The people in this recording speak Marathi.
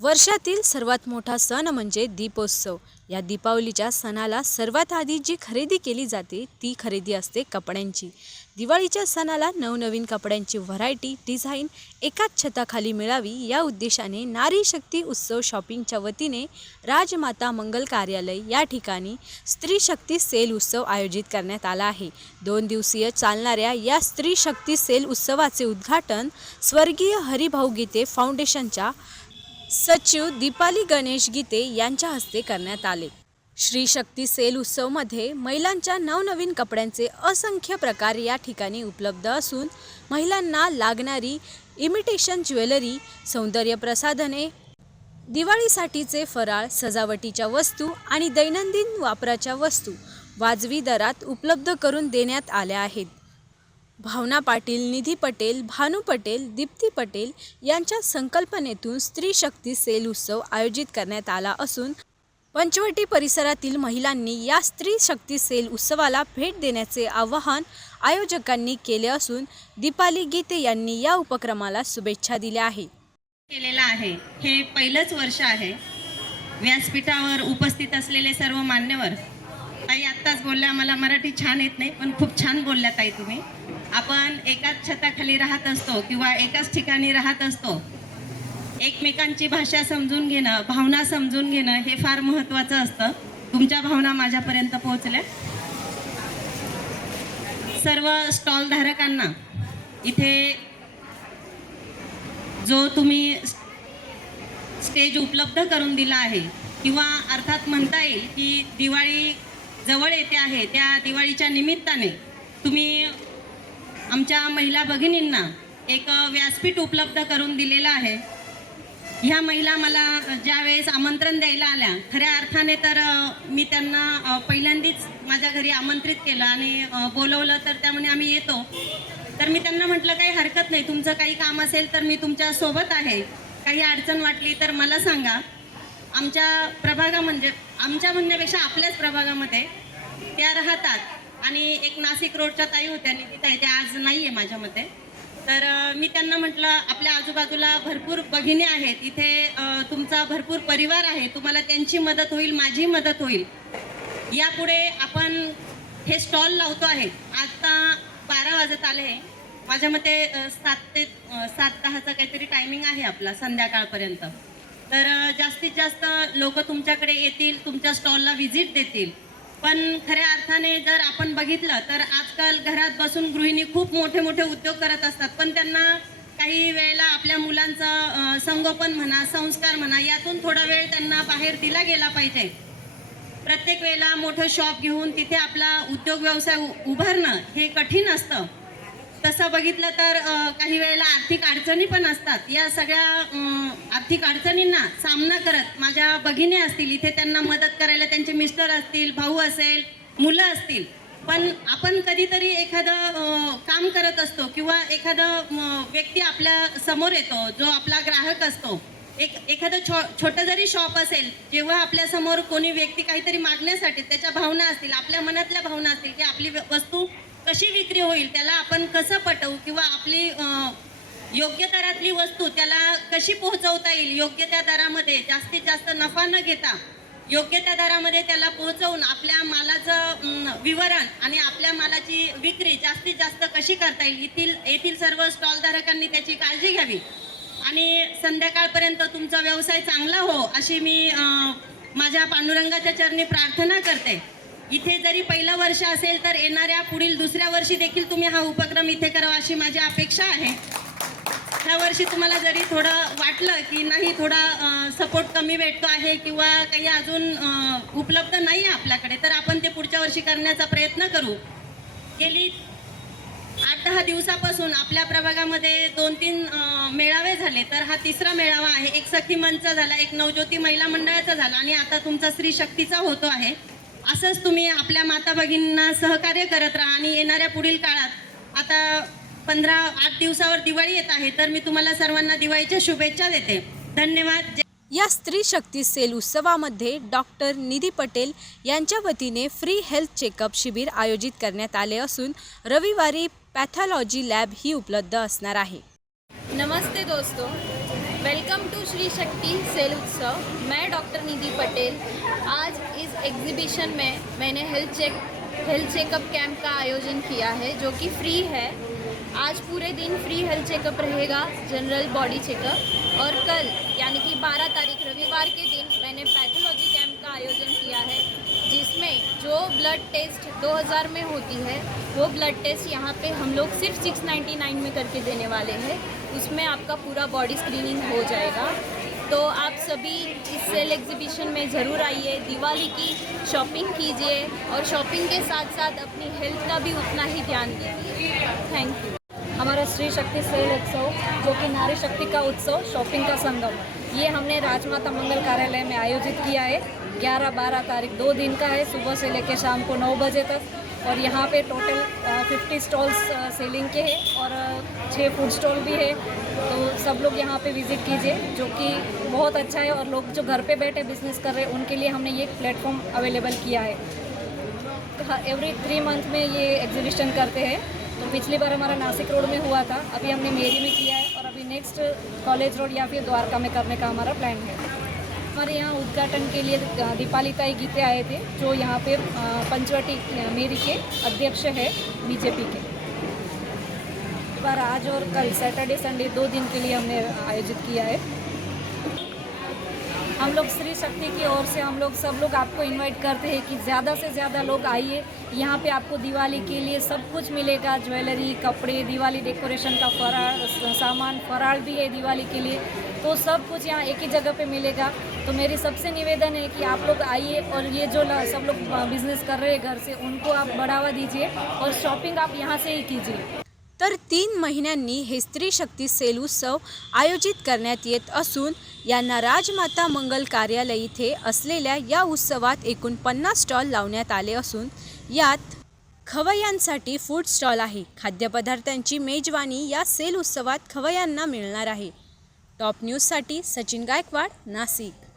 वर्षातील सर्वात मोठा सण म्हणजे दीपोत्सव. या दीपावलीच्या सणाला सर्वात आधी जी खरेदी केली जाते ती खरेदी असते कपड्यांची. दिवाळीच्या सणाला नवनवीन कपड्यांची व्हरायटी डिझाईन एकाच छताखाली मिळावी या उद्देशाने नारी शक्ती उत्सव शॉपिंगच्या वतीने राजमाता मंगल कार्यालय या ठिकाणी स्त्री शक्ती सेल उत्सव आयोजित करण्यात आला आहे. दोन दिवसीय चालणाऱ्या या स्त्री शक्ती सेल उत्सवाचे उद्घाटन स्वर्गीय हरिभाऊ गीते फाउंडेशनच्या सचिव दीपाली गणेश गीते यांच्या हस्ते करण्यात आले. श्री शक्ती सेल उत्सवमध्ये महिलांच्या नवनवीन कपड्यांचे असंख्य प्रकार या ठिकाणी उपलब्ध असून महिलांना लागणारी इमिटेशन ज्वेलरी सौंदर्य प्रसाधने दिवाळीसाठीचे फराळ सजावटीच्या वस्तू आणि दैनंदिन वापराच्या वस्तू वाजवी दरात उपलब्ध करून देण्यात आल्या आहेत. भावना पाटील निधी पटेल भानू पटेल दीप्ती पटेल यांच्या संकल्पनेतून स्त्री शक्ती सेल उत्सव आयोजित करण्यात आला असून पंचवटी परिसरातील महिलांनी या स्त्री शक्ती सेल उत्सवाला भेट देण्याचे आवाहन आयोजकांनी केले असून दीपाली गीते यांनी या उपक्रमाला शुभेच्छा दिल्या आहे केलेला आहे. हे पहिलंच वर्ष आहे. व्यासपीठावर उपस्थित असलेले सर्व मान्यवर ताई आत्ताच बोलल्या मला मराठी छान येत नाही पण खूप छान बोलल्या ताई तुम्ही. आपण एकाच छताखाली राहत असतो किंवा एकाच ठिकाणी राहत असतो. एकमेकांची भाषा समजून घेणं भावना समजून घेणं हे फार महत्त्वाचं असतं. तुमच्या भावना माझ्यापर्यंत पोहोचल्या. सर्व स्टॉलधारकांना इथे जो तुम्ही स्टेज उपलब्ध करून दिला आहे किंवा अर्थात म्हणता येईल की दिवाळी जवळ येते आहे त्या दिवाळीच्या निमित्ताने तुम्ही आमच्या महिला भगिनींना एक व्यासपीठ उपलब्ध करून दिलेलं आहे. ह्या महिला मला ज्यावेळेस आमंत्रण द्यायला आल्या खऱ्या अर्थाने तर मी त्यांना पहिल्यांदीच पहिल्यांदाच माझ्या घरी आमंत्रित केलं आणि बोलवलं तर त्यामुळे आम्ही येतो. तर मी त्यांना म्हटलं काही हरकत नाही तुमचं काही काम असेल तर मी तुमच्यासोबत आहे. काही अडचण वाटली तर मला सांगा. आमच्या प्रभागा म्हणजे आमच्या म्हणण्यापेक्षा आपल्याच प्रभागामध्ये त्या राहतात. आणि एक नाशिक रोडच्या ताई होत्या निधी त्या आज नाही आहे माझ्या मते. तर मी त्यांना म्हटलं आपल्या आजूबाजूला भरपूर भगिनी आहेत. इथे तुमचा भरपूर परिवार आहे. तुम्हाला त्यांची मदत होईल माझी मदत होईल. यापुढे आपण हे स्टॉल लावतो आहे. आता बारा वाजत आले माझ्या मते सात ते सात दहाचा काहीतरी टायमिंग आहे आपला संध्याकाळपर्यंत. तर जास्तीत जास्त लोक तुमच्याकडे येतील तुमच्या स्टॉलला व्हिजिट देतील. पण खऱ्या अर्थाने जर आपण बघितलं तर आजकाल घरात बसून गृहिणी खूप मोठे मोठे उद्योग करत असतात. पण त्यांना काही वेळेला आपल्या मुलांचं संगोपन म्हणा संस्कार म्हणा यातून थोडा वेळ त्यांना बाहेर दिला गेला पाहिजे. प्रत्येक वेळेला मोठं शॉप घेऊन तिथे आपला उद्योग व्यवसाय उ- उभारणं हे कठीण असतं. तसं बघितलं तर काही वेळेला आर्थिक अडचणी पण असतात. या सगळ्या आर्थिक अडचणींना सामना करत माझ्या भगिनी असतील इथे त्यांना मदत करायला त्यांचे मिस्टर असतील भाऊ असेल मुलं असतील. पण आपण कधीतरी एखादं काम करत असतो किंवा एखादं व्यक्ती आपल्यासमोर येतो जो आपला ग्राहक असतो. एक एखादं छो छोटं जरी शॉप असेल जेव्हा आपल्यासमोर कोणी व्यक्ती काहीतरी मागण्यासाठी त्याच्या भावना असतील आपल्या मनातल्या भावना असतील की आपली व- वस्तू कशी विक्री होईल त्याला आपण कसं पटवू किंवा आपली योग्य दरातली वस्तू त्याला कशी पोहोचवता येईल योग्य त्या दरामध्ये जास्तीत जास्त नफा न घेता योग्य त्या दरामध्ये त्याला पोहोचवून आपल्या मालाचं विवरण आणि आपल्या मालाची विक्री जास्तीत जास्त कशी करता येईल येथील येथील सर्व स्टॉलधारकांनी त्याची काळजी घ्यावी. आणि संध्याकाळपर्यंत तुमचा व्यवसाय चांगला हो अशी मी माझ्या पांडुरंगाच्या चरणी प्रार्थना करते. इथे जरी पहिलं वर्ष असेल तर येणाऱ्या पुढील दुसऱ्या वर्षी देखील तुम्ही हा उपक्रम इथे करावा अशी माझी अपेक्षा आहे. ह्या वर्षी तुम्हाला जरी थोडं वाटलं की नाही थोडा सपोर्ट कमी भेटतो आहे किंवा काही अजून उपलब्ध नाही आहे आपल्याकडे तर आपण ते पुढच्या वर्षी करण्याचा प्रयत्न करू. गेली आठ दहा दिवसापासून आपल्या प्रभागामध्ये दोन तीन मेळावे झाले तर हा तिसरा मेळावा आहे. एक सखी मंचचा झाला एक नवज्योती महिला मंडळाचा झाला आणि आता तुमचा स्त्री शक्तीचा होतो आहे. असंच तुम्ही आपल्या माता भगिनींना सहकार्य करत राहा आणि येणाऱ्या पुढील काळात आता पंधरा आठ दिवसावर दिवाळी येत आहे तर मी तुम्हाला सर्वांना दिवाळीच्या शुभेच्छा देते. धन्यवाद. या स्त्री शक्ती सेल उत्सवामध्ये डॉक्टर निधी पटेल यांच्या वतीने फ्री हेल्थ चेकअप शिबिर आयोजित करण्यात आले असून रविवारी पॅथॉलॉजी लॅब ही उपलब्ध असणार आहे. नमस्ते दोस्तों. Welcome to Shri Shakti sale उत्सव मैं डॉक्टर निधि पटेल आज इस एग्जीबिशन में मैंने health check health checkup camp का आयोजन किया है, जो कि फ्री है। आज पूरे दिन फ्री हेल्थ चेकअप रहेगा जनरल बॉडी चेकअप और कल, यानी कि 12 तारीख, रविवार के दिन मैंने पैथोलॉजी कैंप का आयोजन किया है। जिसमें जो ब्लड टेस्ट 2000 में होती है, वो ब्लड टेस्ट यहाँ पे हम लोग सिर्फ़ 699 में करके देने वाले हैं। उसमें आपका पूरा बॉडी स्क्रीनिंग हो जाएगा। तो आप सभी इस सेल एग्जीबिशन में ज़रूर आइए, दिवाली की शॉपिंग कीजिए और शॉपिंग के साथ साथ अपनी हेल्थ का भी उतना ही ध्यान दीजिए। थैंक यू हमारा श्री शक्ति सेल उत्सव, जो कि नारी शक्ति का उत्सव शॉपिंग का संगम, ये हमने राजमाता मंगल कार्यालय में आयोजित किया है। 11-12 तारीख दो दिन का है, सुबह से लेकर शाम को 9 बजे तक। और यहाँ पे टोटल फिफ्टी स्टॉल्स सेलिंग के हैं और छः फ़ूड स्टॉल भी है। तो सब लोग यहाँ पे विज़िट कीजिए, जो कि बहुत अच्छा है और लोग जो घर पे बैठे बिज़नेस कर रहे हैं, उनके लिए हमने ये प्लेटफॉर्म अवेलेबल किया है। एवरी थ्री मंथ में ये एग्जीबिशन करते हैं। तो पिछली बार हमारा नासिक रोड में हुआ था, अभी हमने मेरी में किया है और अभी नेक्स्ट कॉलेज रोड या फिर द्वारका में करने का हमारा प्लान है। हमारे यहाँ उद्घाटन के लिए अ, दीपाली ताई गीते आए थे जो यहाँ पे पंचवटी मेरी के अध्यक्ष है बीजेपी के। बार आज और कल सैटरडे संडे दो दिन के लिए हमने आयोजित किया है। हम लोग श्री शक्ति की ओर से हम लोग सब लोग आपको इनवाइट करते हैं कि ज़्यादा से ज़्यादा लोग आइए। यहाँ पे आपको दिवाली के लिए सब कुछ मिलेगा ज्वेलरी कपड़े दिवाली डेकोरेशन का फराळ सामान फराळ भी है दिवाली के लिए। तो सब कुछ यहाँ एक ही जगह पे मिलेगा। तो मेरी सबसे निवेदन है कि आप लोग आइए और ये जो सब लोग बिजनेस कर रहे हैं घर से उनको आप बढ़ावा दीजिए और शॉपिंग आप यहाँ से ही कीजिए। तर तीन महिन्यांनी हे स्त्री शक्ती सेल उत्सव आयोजित करण्यात येत असून यांना राजमाता मंगल कार्यालय इथे असलेल्या या उत्सवात एकूण पन्नास स्टॉल लावण्यात आले असून यात खवय्यांसाठी फूड स्टॉल आहे. खाद्यपदार्थांची मेजवानी या सेल उत्सवात खवय्यांना मिळणार आहे. टॉप न्यूजसाठी सचिन गायकवाड नाशिक.